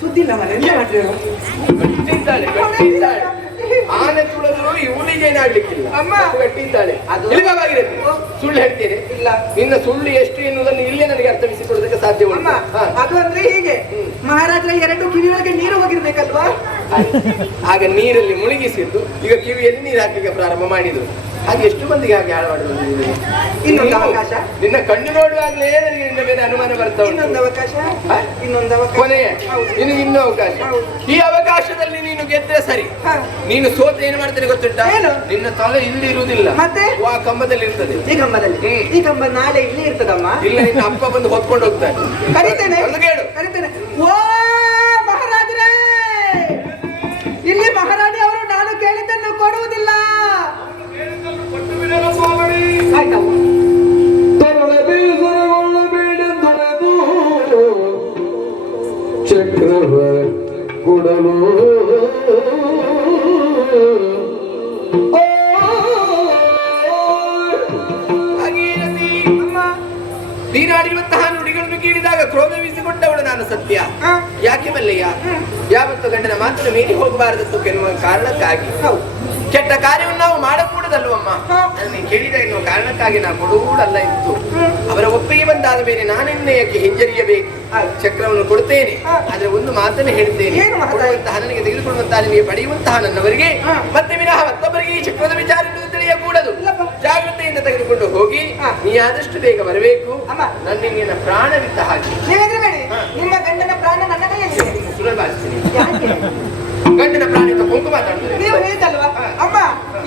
ಸುದ್ದಿಲ್ಲ ಮರೆ, ಎಂತ ಮಾಡ್ರಿ ಅವರು? ಗಟ್ಟಿದ್ದಾಳೆ, ಗಟ್ಟಿದ್ದಾಳೆ. ಆನೆ ತುಳಿದ್ರು ಇವಳಿಗೆ ಏನಾಗ್ಲಿಕ್ಕಿಲ್ಲ. ಅಮ್ಮ. ಗಟ್ಟಿದ್ದಾಳೆ. ಅದು- ಇಲ್ಲಿಗಾಗಿರುತ್ತೆ. ಸುಳ್ಳು ಹೇಳ್ತೇನೆ ಇಲ್ಲ. ನಿನ್ನ ಸುಳ್ಳು ಎಷ್ಟು ಎನ್ನುವುದನ್ನು ಇಲ್ಲೇ ನನಗೆ ಅರ್ಥವಿಸಿಕೊಳ್ಳೋದಕ್ಕೆ ಸಾಧ್ಯ ಅಮ್ಮ, ಉಂಟು. ಹಾ. ಅದು ಅಂದ್ರೆ ಹೀಗೆ, ಮಹಾರಾಜರ ಎರಡು ಕಿವಿಗಳಿಗೆ ನೀರು ಹೋಗಿರ್ಬೇಕಲ್ವಾ? ಆಗ ನೀರಲ್ಲಿ ಮುಳುಗಿಸಿದ್ದು ಈಗ ಕಿವಿಯಲ್ಲಿ ನೀರು ಹಾಕಲಿಕ್ಕೆ ಪ್ರಾರಂಭ ಮಾಡಿದ್ರು. ಹಾಗೆ ಎಷ್ಟು ಮಂದಿಗೆ ಹಾಗೆ ಹಾಳು ಮಾಡುವುದು? ಇನ್ನೊಂದು ಅವಕಾಶ. ನಿನ್ನ ಕಣ್ಣು ನೋಡುವಾಗಲೇ ನನಗೆ ನಿನ್ನ ಮೇಲೆ ಅನುಮಾನ ಬರ್ತಾ ಉಂಟು. ಇನ್ನೊಂದು ಅವಕಾಶ, ಹಾ? ಇನ್ನೊಂದು ಅವಕಾಶ. ಕೊನೆಯ ಹೌದು. ನಿನಗೆ ಇನ್ನೂ ಅವಕಾಶ. ಹೌದು. ಈ ಅವಕಾಶದಲ್ಲಿ ನೀನು ಗೆದ್ರೆ ಸರಿ. ಹಾ. ನೀನು ಸೋತ ಏನು ಮಾಡ್ತೇನೆ ಗೊತ್ತುಂಟಾ? ಏನು? ನಿನ್ನ ತಲೆ ಇಲ್ಲಿ ಇರುವುದಿಲ್ಲ, ಮತ್ತೆ? ಆ ಕಂಬದಲ್ಲಿ ಇರ್ತದೆ. ಈ ಕಂಬದಲ್ಲಿ? ಹ್ಮ್. ಈ ಕಂಬ ನಾಳೆ ಇಲ್ಲಿ ಇರ್ತದಮ್ಮ. ಇಲ್ಲ, ನಿನ್ನ ಅಪ್ಪ ಬಂದು ಹೊತ್ಕೊಂಡು ಹೋಗ್ತಾನೆ. ಕರೀತೇನೆ, ಒಂದು ಕೇಳು. ಕರೀತೇನೆ. ಓ ಮಹಾರಾಜರೇ, ಇಲ್ಲಿ ಮಹಾರಾಣಿ ಅವರು ನಾನು ಕೇಳಿದ್ದನ್ನು ಕೊಡುವುದಿಲ್ಲ. ಆಯ್ತಮ್ಮ. ತರಳ ಬೇಸರಗೊಳ್ಳಬೇಡೆಂದೊಡೆದು ಚಕ್ರವ ಕೊಡಲು ಭಾಗೀರಥಿ, ಅಮ್ಮ. ನೀನಾಡಿರುವಂತಹ ನುಡಿಗಳನ್ನು ಕೇಳಿದಾಗ ಕ್ರೋಧವಿಸಿಕೊಂಡವಳು ನಾನು ಸತ್ಯ. ಹಾ. ಯಾಕೆ ಮಲ್ಲಯ್ಯ? ಹ್ಮ್. ಯಾವತ್ತು ಗಂಡನ ಮಾತನ್ನು ಮೀರಿ ಹೋಗಬಾರದತ್ತು ಎನ್ನುವ ಕಾರಣಕ್ಕಾಗಿ ಹೌದು. ಕೆಟ್ಟ ಕಾರ್ಯವನ್ನು ನಾವು ಮಾಡಕೂಡದಲ್ವಮ್ಮ? ಹಾ. ನಾನು ಕೇಳಿದ ಎನ್ನುವ ಕಾರಣಕ್ಕಾಗಿ ನಾವು ಕೊಡುವುದಲ್ಲ ಇತ್ತು. ಹ್ಮ್. ಅವರ ಒಪ್ಪಿಗೆ ಬಂದಾದ ಮೇಲೆ ನಾನೆನ್ನೇ ಯಾಕೆ ಹಿಂಜರಿಯಬೇಕು? ಆಯ್ತು. ಚಕ್ರವನ್ನು ಕೊಡ್ತೇನೆ. ಹಾ. ಆದ್ರೆ ಒಂದು ಮಾತನ್ನು ಹೇಳ್ತೇನೆ. ಏನು ಮಹತ್ವ? ಕೊಡುವಂತಹ ನನಗೆ ತೆಗೆದುಕೊಳ್ಳುವಂತಹ ನಿನಗೆ ಪಡೆಯುವಂತಹ ನನ್ನವರಿಗೆ ಹಾ. ಮತ್ತೆ ವಿನಃ ಮತ್ತೊಬ್ಬರಿಗೆ ಈ ಚಕ್ರದ ವಿಚಾರ ತಿಳಿಯಕೂಡದು. ಇಲ್ಲಪ್ಪ. ಜಾಗ್ರತೆಯಿಂದ ತೆಗೆದುಕೊಂಡು ಹೋಗಿ ಹಾ. ನೀ ಆದಷ್ಟು ಬೇಗ ಬರಬೇಕು. ಅಮ್ಮ. ನನ್ನ ಪ್ರಾಣವಿದ್ದ ಹಾಗೆ ನೀವೆದ್ರಬೇಡಿ, ಹಾ. ನಿಮ್ಮ ಗಂಡನ ಪ್ರಾಣ ನನ್ನ ಕೈಯಲ್ಲಿದೆ. ಸುಲಭಾಗಿಸ್ತೀನಿ. ಯಾಕೆ? ಗಂಡನ ಪ್ರಾಣಿ ಕೊಂಕು ಮಾತಾಡ್ತದೆ. ನೀವು ಹೇಳಿದಲ್ವಾ? ಹಾ. ಅಮ್ಮ,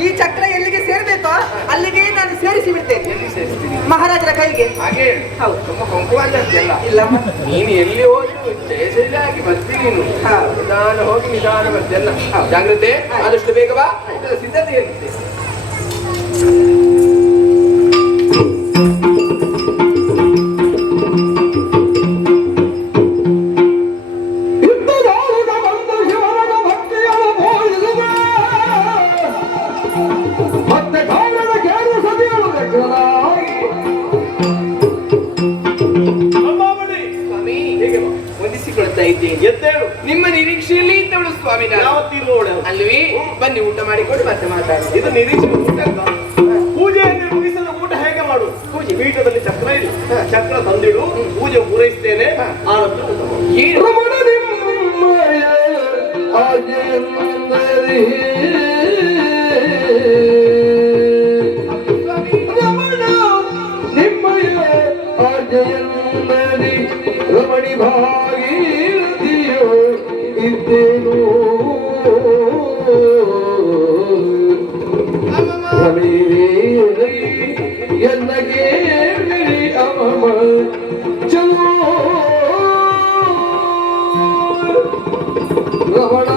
ಈ ಚಕ್ರ ಎಲ್ಲಿಗೆ ಸೇರ್ಬೇಕೋ ಅಲ್ಲಿಗೆ ನಾನು ಸೇರಿಸಿ ಬಿಡ್ತೇನೆ ಎಲ್ಲಿ ಸೇರಿಸ್ತೀನಿ? ಮಹಾರಾಜರ ಕೈಗೆ. ಹಾಗೆ ಹೇಳು. ಹೌದು. ತುಂಬ ಕೊಂಕುವಾದ ಅಂತೆಲ್ಲ. ಇಲ್ಲಮ್ಮ. ನೀನು ಎಲ್ಲಿ ಹೋದ್ರು ಜಯಶೈಲಾಗಿ ಬರ್ತೀನಿ ನೀನು. ಹಾ. ನಿಧಾನ ಹೋಗಿ ನಿಧಾನ ಬರ್ತಿಯಲ್ಲ. ಜಾಗ್ರತೆ. ಆದಷ್ಟು ಬೇಗ ಬಾ. ಇದರ ಸಿದ್ಧತೆ ಇರುತ್ತೆ. ಯುದ್ಧಗಾಲದ ಬಂದು ಶಿವನ ಭಕ್ತಿಯನ್ನು ಬೋಧಿಸುವೆ. ಮತ್ತೆ ಕಾಲದ ಕೇಳು ಸದಿಯಲು ದಕ್ಷನಾಗಿ. ಸ್ವಾಮಿ, ಹೇಗೆ ಬಾ? ವಂದಿಸಿಕೊಳ್ತಾ ಇದ್ದೇನೆ. ಎದ್ದೇಳು. ನಿಮ್ಮ ನಿರೀಕ್ಷೆಯಲ್ಲಿ ಇದ್ದವಳು ಸ್ವಾಮಿ ನಾನು. ಯಾವತ್ತಿರುವವಳು ಅಲ್ವೇ? ಬನ್ನಿ ಊಟ ಮಾಡಿಕೊಂಡು ಮತ್ತೆ ಮಾತಾಡಿ. ಇದು ನಿರೀಕ್ಷೆ ಊಟ. ಪೂಜೆಯನ್ನು ಮುಗಿಸಲು ಊಟ ಹೇಗೆ ಮಾಡು? ಪೂಜೆ. ಪೀಠದಲ್ಲಿ ಚಕ್ರ ಇಲ್ಲ, ಚಕ್ರ ತಂದಿಡು, ಪೂಜೆ ಪೂರೈಸ್ತೇನೆ. ಆನಂತರ ಊಟ ಮಾಡು. ಏನು ರಮಣ ನಿಮ್ಮಯ ಆಜೆಯಂದರಿ ರಮಣ ನಿಮ್ಮಯ ಆಜೆಯಂದರಿ ರಮಣಿ ಭಾಗೀರಥಿಯೋ ಇದ್ದೇನು ಎಲ್ಲ ಕೇಳಿ ಅಮಮ ಚಲೋ ರಮಣ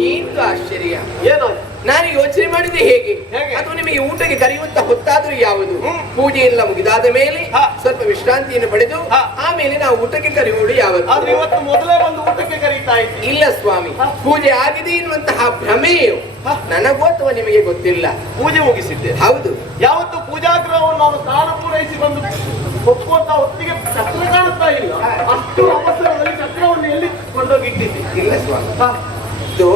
ಏನು ಆಶ್ಚರ್ಯ. ಏನು ನಾನು ಯೋಚನೆ ಮಾಡಿದೆ ಹೇಗೆ ಹೇಗೆ? ಅಥವಾ ನಿಮಗೆ ಊಟಕ್ಕೆ ಕರೆಯುವಂತ ಹೊತ್ತಾದ್ರೂ ಯಾವುದು? ಪೂಜೆ ಎಲ್ಲ ಮುಗಿದಾದ ಮೇಲೆ ಹಾ. ಸ್ವಲ್ಪ ವಿಶ್ರಾಂತಿಯನ್ನು ಪಡೆದು ಹಾ. ಆಮೇಲೆ ನಾವು ಊಟಕ್ಕೆ ಕರೆಯುವುದು ಯಾವುದು? ಆದ್ರೆ ಇವತ್ತು ಮೊದಲೇ ಒಂದು ಊಟಕ್ಕೆ ಕರೀತಾ ಇದ್ದಿ. ಇಲ್ಲ ಸ್ವಾಮಿ, ಹಾ. ಪೂಜೆ ಆಗಿದೆ ಎನ್ನುವಂತಹ ಭ್ರಮೆಯು ಹಾ. ನನಗೂ ಅಥವಾ ನಿಮಗೆ ಗೊತ್ತಿಲ್ಲ. ಪೂಜೆ ಮುಗಿಸಿದ್ದೆ. ಹೌದು, ಯಾವತ್ತು ಪೂಜಾಗ್ರಹವನ್ನು ನಾವು ಸ್ನಾನ ಪೂರೈಸಿ ಬಂದು ಒಪ್ಪುವಂತ ಹೊತ್ತಿಗೆ ಚಕ್ರ ಕಾಣುತ್ತಾ ಇಲ್ಲ. ಅಷ್ಟು ಅವಸರದಲ್ಲಿ ಚಕ್ರವನ್ನು ಎಲ್ಲಿ ಕೊಂಡೋಗಿಟ್ಟಿದ್ದೆ. ಇಲ್ಲ ಸ್ವಾಮಿ, ಇದು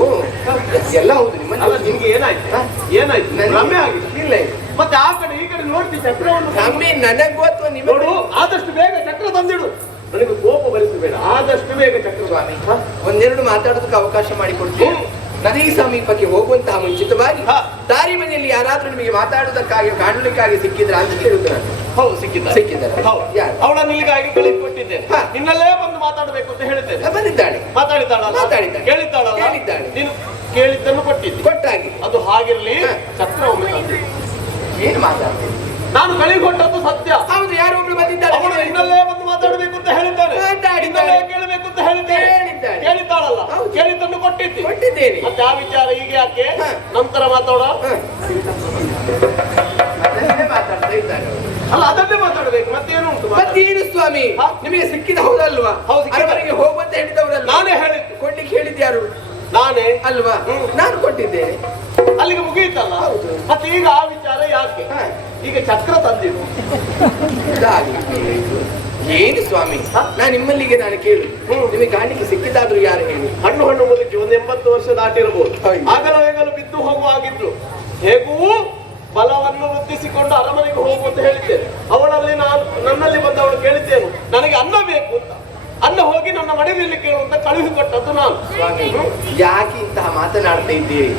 ಎಲ್ಲ ಹೌದು. ಅಲ್ಲ, ನಿಮ್ಮಲ್ಲಿ ನಿಮ್ಗೆ ಏನಾಯ್ತು? ಹಾ. ಏನಾಯ್ತು? ನನಗೆ- ಭ್ರಮೆ ಆಗಿದೆ. ಇಲ್ಲ ಇಲ್ಲ. ಮತ್ತೆ ಆ ಕಡೆ ಈ ಕಡೆ ನೋಡ್ತಿ ಚಕ್ರವನ್ನು. ಭ್ರಮೆ ನನಗೂ ಅಥವಾ ನಿಮಗೂ? ನೋಡು, ಆದಷ್ಟು ಬೇಗ ಚಕ್ರ ತಂದಿಡು. ನನಗೆ ಕೋಪ ಬರಿಸಬೇಡ, ಆದಷ್ಟು ಬೇಗ ಚಕ್ರ. ಸ್ವಾಮಿ, ಹಾ? ಒಂದೆರಡು ಮಾತಾಡೋದಕ್ಕೆ ಅವಕಾಶ ಮಾಡಿಕೊಡ್ತೀನಿ. ನದಿ ಸಮೀಪಕ್ಕೆ ಹೋಗುವಂತಹ ಮುಂಚಿತವಾಗಿ ಹಾ. ದಾರಿ ಮನೆಯಲ್ಲಿ ಯಾರಾದ್ರೂ ನಿಮಗೆ ಮಾತಾಡುವುದಕ್ಕಾಗಿ ಕಾಣಲಿಕ್ಕಾಗಿ ಸಿಕ್ಕಿದ್ರ ಅಂತ ಕೇಳುದು ನಾನು. ಹೌದು, ಸಿಕ್ಕಿದ್ದಾರೆ. ಸಿಕ್ಕಿದ್ದಾರೆ. ಹೌದು. ಯಾರು? ಅವಳನ್ನು ಇಲ್ಲಿಗಾಗಿ ಕಳಿಸಿಕೊಟ್ಟಿದ್ದೇನೆ. ಹಾ. ನಿನ್ನಲ್ಲೇ ಬಂದು ಮಾತಾಡಬೇಕು ಅಂತ ಹೇಳಿದ್ದೇನೆ. ಬಂದಿದ್ದಾಳೆ. ಮಾತಾಡಿದ್ದಾಳಲ್ಲ? ಮಾತಾಡಿದ್ದಾಳೆ. ಕೇಳಿದ್ದಾಳಲ್ಲ? ಕೇಳಿದ್ದಾಳೆ. ನೀನು ಕೇಳಿದ್ದನ್ನು ಕೊಟ್ಟಿದ್ದೆ. ಕೊಟ್ಟಾಗಿ ಅದು ಹಾಗಿರ್ಲಿ. ಹಾ. ಚಕ್ರ ಒಮ್ಮೆ ತಂದೆ. ಏನು ಮಾತಾಡ್ತೀನಿ? ನಾನು ಕಳಿಕೊಟ್ಟದ್ದು ಸತ್ಯ. ಹೌದು, ಯಾರೋ ಒಬ್ರು ಬಂದಿದ್ದಾರೆ. ಅವಳು ನಿನ್ನಲ್ಲೇ ಬಂದು ಮಾತಾಡಬೇಕು ಅಂತ ಹೇಳಿದ್ದಾನೆ. ಮಾತಾಡಿದ್ದಾಳೆ. ನಿನ್ನಲ್ಲೇ ಕೇಳಬೇಕು ಅಂತ ಹೇಳಿದ್ದೇನೆ. ಹೇಳಿದ್ದಾಳೆ. ಕೇಳಿದ್ದಾಳಲ್ಲ? ಹೌದು. ಕೇಳಿದ್ದನ್ನು ಕೊಟ್ಟಿದ್ದೆ. ಕೊಟ್ಟಿದ್ದೇನೆ. ಮತ್ತೆ ಆ ವಿಚಾರ ಈಗ ಯಾಕೆ? ಹಾ. ನಂತರ ಮಾತಾಡೋ. ಹ. ಅದನ್ನೇ ಮಾತಾಡ್ತಾ ಇದ್ದಾರೆ ಅವರು. ಅಲ್ಲ, ಅದನ್ನೇ ಮಾತಾಡಬೇಕು. ಮತ್ತೇನು ಉಂಟು? ಮತ್ತೇನು ಸ್ವಾಮಿ, ಹಾ? ನಿಮಗೆ ಸಿಕ್ಕಿದ ಹೌದಲ್ವಾ? ಹೌದು, ಸಿಕ್ಕಿದೆ. ಅರಮನೆಗೆ ಹೋಗುವಂತ ಹೇಳಿದವರಲ್ಲ. ನಾನೇ ಹೇಳಿದ್ದು. ಕೊಡ್ಲಿಕ್ಕೆ ಹೇಳಿದ್ದು ಯಾರು? ನಾನೇ ಅಲ್ವಾ? ನಾನು ಕೊಟ್ಟಿದ್ದೇನೆ. ಅಲ್ಲಿಗೆ ಮುಗಿಯಿತಲ್ಲ. ಹೌದು. ಮತ್ತೆ ಈಗ ಆ ವಿಚಾರ ಯಾಕೆ? ಹಾ. ಈಗ ಚಕ್ರ ತಂದಿರು. ಇದಾಗಿ. ಏನು ಸ್ವಾಮಿ, ನಾನು ನಿಮ್ಮಲ್ಲಿಗೆ ನಾನು ಕೇಳು, ನಿಮಗೆ ಕಾಣಲಿಕ್ಕೆ ಸಿಕ್ಕಿದ್ದಾದ್ರೂ ಯಾರು ಹೇಳಿ? ಹಣ್ಣು ಹಣ್ಣು ಮುದುಕಿ ಒಂದು 80 ವರ್ಷ ದಾಟಿರಬಹುದು. ಹೌದು. ಆಗಲೂ ಬಿದ್ದು ಹೋಗುವಾಗಿದ್ರು. ಹೇಗೂ ಬಲವನ್ನು ವೃದ್ಧಿಸಿಕೊಂಡು ಅರಮನೆಗೆ ಹೋಗು ಅಂತ ಹೇಳಿದ್ದೇನೆ. ಅವಳಲ್ಲಿ ನನ್ನಲ್ಲಿ ಬಂದು ಅವಳು ಕೇಳಿದ್ದೇನು, ನನಗೆ ಅನ್ನ ಬೇಕು ಅಂತ. ಅನ್ನ ಹೋಗಿ ನನ್ನ ಮನೆಯಲ್ಲಿ ಕೇಳುವಂತ ಕಳುಹಿಕೊಟ್ಟದ್ದು ನಾನು. ಸ್ವಾಮಿ, ಯಾಕೆ ಇಂತಹ ಮಾತನಾಡ್ತಾ ಇದ್ದೀರಿ?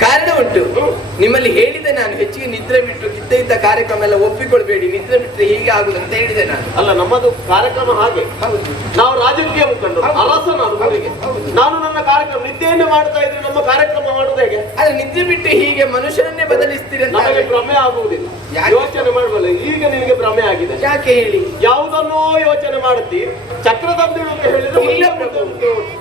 ಕಾರಣ ಉಂಟು. ನಿಮ್ಮಲ್ಲಿ ಹೇಳಿದೆ ನಾನು, ಹೆಚ್ಚಿಗೆ ನಿದ್ರೆ ಬಿಟ್ಟು ಇದ್ದ ಕಾರ್ಯಕ್ರಮ ಎಲ್ಲ ಒಪ್ಪಿಕೊಳ್ಬೇಡಿ, ನಿದ್ರೆ ಬಿಟ್ಟರೆ ಹೀಗೆ ಆಗುದು ಅಂತ ಹೇಳಿದೆ ನಾನು. ಅಲ್ಲ, ನಮ್ಮದು ಕಾರ್ಯಕ್ರಮ ಹಾಗೆ. ಹೌದು, ನಾವು ರಾಜಕೀಯ ಮುಖಂಡರು, ಅರಸ ನಾನು ಊರಿಗೆ. ನಾನು ನನ್ನ ಕಾರ್ಯಕ್ರಮ ನಿದ್ದೆಯನ್ನು ಮಾಡ್ತಾ ಇದ್ರೆ ನಮ್ಮ ಕಾರ್ಯಕ್ರಮ ಮಾಡುವುದು ಹೇಗೆ? ಆದ್ರೆ ನಿದ್ರೆ ಬಿಟ್ಟು ಹೀಗೆ ಮನುಷ್ಯರನ್ನೇ ಬದಲಿಸ್ತೀರಿ ಅಂತ ನಮಗೆ ಭ್ರಮೆ ಆಗುವುದಿಲ್ಲ. ಯಾಕೆ? ಯೋಚನೆ ಮಾಡಬಲ್ಲ. ಈಗ ನಿನಗೆ ಭ್ರಮೆ ಆಗಿದೆ. ಯಾಕೆ ಹೇಳಿ? ಯಾವುದನ್ನೋ ಯೋಚನೆ ಮಾಡುತ್ತಿ. ಚಕ್ರ ತಂದಿಡು ಅಂತ ಹೇಳಿದ್ರೆ ಇಲ್ಲ ಪ್ರಭು,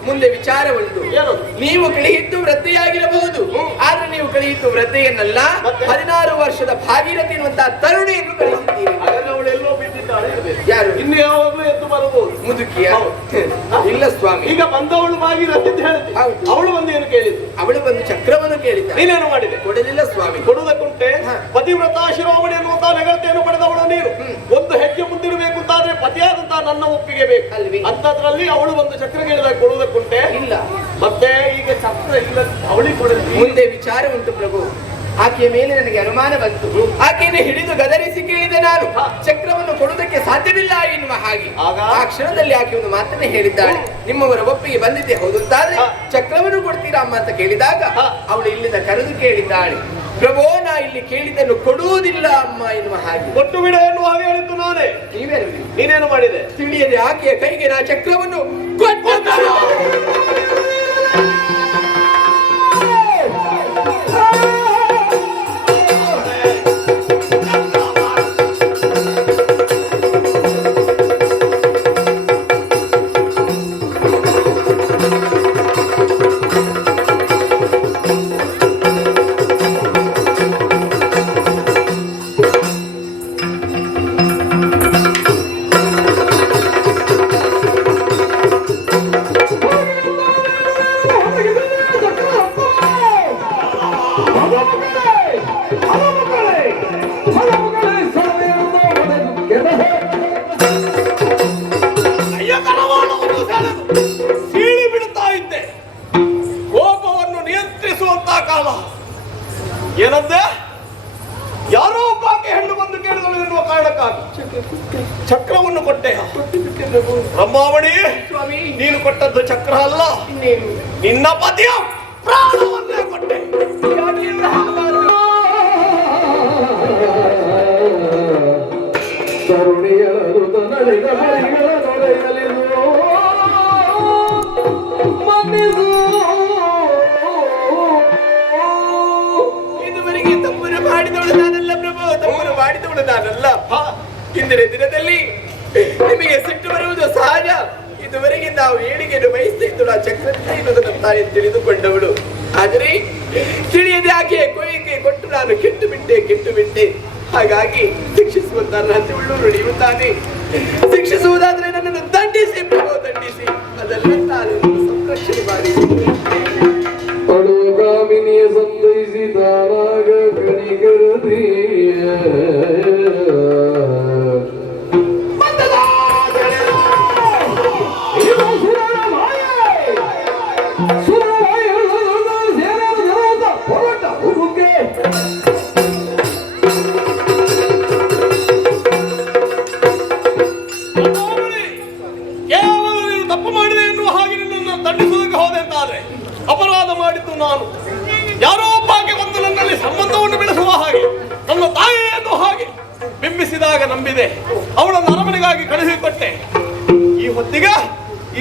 ಮುಂದೆ ವಿಚಾರ ಉಂಟು. ಏನು? ನೀವು ಕಳಿಹಿದ್ದು ವೃದ್ಧೆಯಾಗಿರಬಹುದು, ಆದ್ರೆ ನೀವು ಕಳಿಹಿದ್ದು ವೃದ್ಧೆಯನ್ನಲ್ಲ, ಮತ್ತೆ? 16 ವರ್ಷದ ಭಾಗೀರಥಿ ಎನ್ನುವಂತಹ ತರುಣಿಯನ್ನು ಕಳಿಸಿದ್ದೀರಿ. ಹಾಗಾದ್ರೆ ಅವಳು ಎಲ್ಲೋ ಬಿದ್ದಿದ್ದಾಳೆ ಇರ್ಬೇಕು. ಯಾರು? ಇನ್ನು ಯಾವಾಗಲೂ ಎದ್ದು ಬರಬಹುದು. ಮುದುಕಿಯ? ಹೌದು. ಇಲ್ಲ ಸ್ವಾಮಿ, ಈಗ ಬಂದವಳು ಭಾಗೀರಥಿ ಅಂತ ಹೇಳ್ತಿ. ಹೌದು. ಅವಳು ಬಂದು ಏನು ಕೇಳಿದ್ದು? ಅವಳು ಬಂದು ಚಕ್ರವನ್ನು ಕೇಳಿದ್ದ. ನೀನೇನು ಮಾಡಿದೆ? ಕೊಡಲಿಲ್ಲ ಸ್ವಾಮಿ. ಕೊಡುವುದಕ್ಕುಂಟೆ. ಹಾ. ಪತಿವ್ರತ ಶಿರೋಮಣಿ ಎನ್ನುವಂತಹ ನೆಗಳತೆಯನ್ನು ಪಡೆದವಳು ನೀನು. ಒಂದು ಹೆಜ್ಜೆ ಮುಂದಿರಬೇಕು ಅಂತಾದ್ರೆ ಪತಿಯಾದಂತಹ ನನ್ನ ಒಪ್ಪಿಗೆ ಬೇಕು. ಅಲ್ವಿ? ಅಂತದ್ರಲ್ಲಿ ಅವಳು ಒಂದು ಚಕ್ರ ಕೇಳಿದಾಗ ಕೊಡುವುದಕ್ಕುಂಟೆ. ಇಲ್ಲ. ಮತ್ತೆ ಈಗ ಚಕ್ರ ಇಲ್ಲ, ಅವಳಿಗೆ ಕೊಡಲಿ. ಮುಂದೆ ವಿಚಾರ ಉಂಟು ಪ್ರಭು. ಆಕೆಯ ಮೇಲೆ ನನಗೆ ಅನುಮಾನ ಬಂತು. ಆಕೆಯನ್ನು ಹಿಡಿದು ಗದರಿಸಿ ಕೇಳಿದೆ ನಾನು, ಹಾ. ಚಕ್ರವನ್ನು ಕೊಡುವುದಕ್ಕೆ ಸಾಧ್ಯವಿಲ್ಲ ಎನ್ನುವ ಹಾಗೆ. ಆಗ? ಆ ಕ್ಷಣದಲ್ಲಿ ಆಕೆ ಒಂದು ಮಾತನ್ನೇ ಹೇಳಿದ್ದಾಳೆ, ನಿಮ್ಮವರ ಒಪ್ಪಿಗೆ ಬಂದಿದ್ದೆ ಹೌದು ಅಂತಾದ್ರೆ ಹಾ. ಚಕ್ರವನ್ನು ಕೊಡ್ತೀರಾ ಅಮ್ಮ ಅಂತ ಕೇಳಿದಾಗ ಹಾ. ಅವಳು ಇಲ್ಲಿಂದ ಕರೆದು ಕೇಳಿದ್ದಾಳೆ, ಪ್ರಭೋ ನಾ ಇಲ್ಲಿ ಕೇಳಿದ್ದನ್ನು ಕೊಡುವುದಿಲ್ಲ ಅಮ್ಮ ಎನ್ನುವ ಹಾಗೆ. ಕೊಟ್ಟು ಬಿಡ ಎನ್ನುವ ಹಾಗೆ ಹೇಳಿದ್ದು ನಾನೇ. ನೀವೇನು ನೀನೇನು ಮಾಡಿದೆ? ತಿಳಿಯದೆ ಆಕೆಯ ಕೈಗೆ ನಾ ಚಕ್ರವನ್ನು ಕೊಟ್ಟೆ. ಏನಂದೆ? ಯಾರೋ ಒಬ್ಬಾಕೆ ಹೆಣ್ಣು ಬಂದು ಕೇಳಿದಳು ಎನ್ನುವ ಕಾರಣಕ್ಕಾಗಿ ಚಕ್ರವನ್ನು ಕೊಟ್ಟೆ. ಬ್ರಹ್ಮಾವಣಿ, ಸ್ವಾಮಿ, ನೀನು ಕೊಟ್ಟದ್ದು ಚಕ್ರ ಅಲ್ಲ, ಇನ್ನೇನು ನಿನ್ನ ಪತಿಯ ಪ್ರಾಣವನ್ನೇ ಕೊಟ್ಟೆ. ತರುಣಿಯರು ತನ್ನಳಿದ ಬರಿಗಳ ತೊಡೆಯಲಿದು ಮನ್ನಿಸು. ಇದುವರೆಗೆ ತಮ್ಮನ್ನು ಮಾಡಿದವಳು ನಾನಲ್ಲ ಪ್ರಭು, ತಮ್ಮನ್ನು ಮಾಡಿದವಳು ನಾನಲ್ಲ. ಇಂದಿನ ದಿನದಲ್ಲಿ ನಿಮಗೆ ಸಿಟ್ಟು ಬರುವುದು ಸಹಜ. ಇದುವರೆಗೆ ನಾವು ಏಳಿಗೆಯನ್ನು ಬಯಸ್ತಿದ್ದಳು ಆ ಚಕ್ರದಿಂದ ಎನ್ನುವುದನ್ನು ತಾಯಿ ತಿಳಿದುಕೊಂಡವಳು. ಆದರೆ ತಿಳಿಯದೆ ಆಕೆ ಕೊಯ್ಕೆ ಕೊಟ್ಟು ನಾನು ಕೆಟ್ಟು ಬಿಟ್ಟೆ. ಹಾಗಾಗಿ ಶಿಕ್ಷಿಸುವಂತ ಉಳ್ಳು ನುಡಿಯುತ್ತಾನೆ. ಶಿಕ್ಷಿಸುವುದಾದ್ರೆ ನನ್ನನ್ನು ದಂಡಿಸಿ ಅದೆಲ್ಲ ನಾನು ಸಂರಕ್ಷಣೆ ಮಾಡಿ ಪಡುಗಾಮಿನಿಯ ಸಂತೈಸಿದಾರಾಗ ಕಣಿಗರದೀಯ ತಪ್ಪು ಮಾಡಿದೆ ಎನ್ನುವ ಹಾಗೆ ನಿನ್ನನ್ನು ದಂಡಿಸುವುದಕ್ಕೆ ಹೋದೆ ಅಂತಾದ್ರೆ ಅಪರಾಧ ಮಾಡಿದ್ದು ನಾನು. ಯಾರೋ ಒಬ್ಬಾಕೆ ಬಂದು ನನ್ನಲ್ಲಿ ಸಂಬಂಧವನ್ನು ಬೆಳೆಸುವ ಹಾಗೆ, ನನ್ನ ತಾಯಿ ಎನ್ನುವ ಹಾಗೆ ಬಿಂಬಿಸಿದಾಗ ನಂಬಿದೆ. ಅವಳನ್ನು ಅರಮನೆಗಾಗಿ ಕಳುಹಿಕೊಟ್ಟೆ. ಈ ಹೊತ್ತಿಗೆ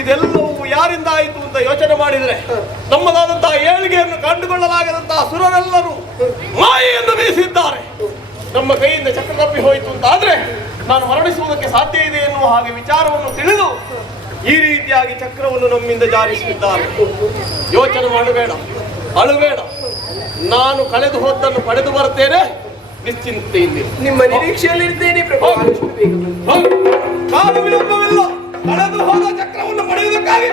ಇದೆಲ್ಲವೂ ಯಾರಿಂದ ಆಯಿತು ಅಂತ ಯೋಚನೆ ಮಾಡಿದರೆ ನಮ್ಮದಾದಂತಹ ಏಳಿಗೆಯನ್ನು ಕಂಡುಕೊಳ್ಳಲಾಗದಂತಹ ಸುರರೆಲ್ಲರೂ ಮಾಯೆಯನ್ನು ಬೀಸಿದ್ದಾರೆ. ನಮ್ಮ ಕೈಯಿಂದ ಚಕ್ರ ತಪ್ಪಿ ಹೋಯಿತು ಅಂತ ಆದ್ರೆ ನಾನು ಮರಣಿಸುವುದಕ್ಕೆ ಸಾಧ್ಯ ಇದೆ ಎನ್ನುವ ಹಾಗೆ ವಿಚಾರವನ್ನು ತಿಳಿದು ಈ ರೀತಿಯಾಗಿ ಚಕ್ರವನ್ನು ನಮ್ಮಿಂದ ಜಾರಿಸಿದ್ದಾರೆ. ಯೋಚನೆ ಮಾಡಬೇಡ, ಅಳುಬೇಡ. ನಾನು ಕಳೆದು ಹೋದ್ದನ್ನು ಪಡೆದು ಬರ್ತೇನೆ, ನಿಶ್ಚಿಂತೆಯಿಂದ ನಿಮ್ಮ ನಿರೀಕ್ಷೆಯಲ್ಲಿರ್ತೇನೆ ಪ್ರಭು. ಆದಷ್ಟು ಬೇಗ ಬನ್ನಿ. ಕಾಲ ವಿಳಂಬವಿಲ್ಲ. ಕಳೆದು ಹೋದ ಚಕ್ರವನ್ನು ಪಡೆಯುವುದಕ್ಕಾಗಿ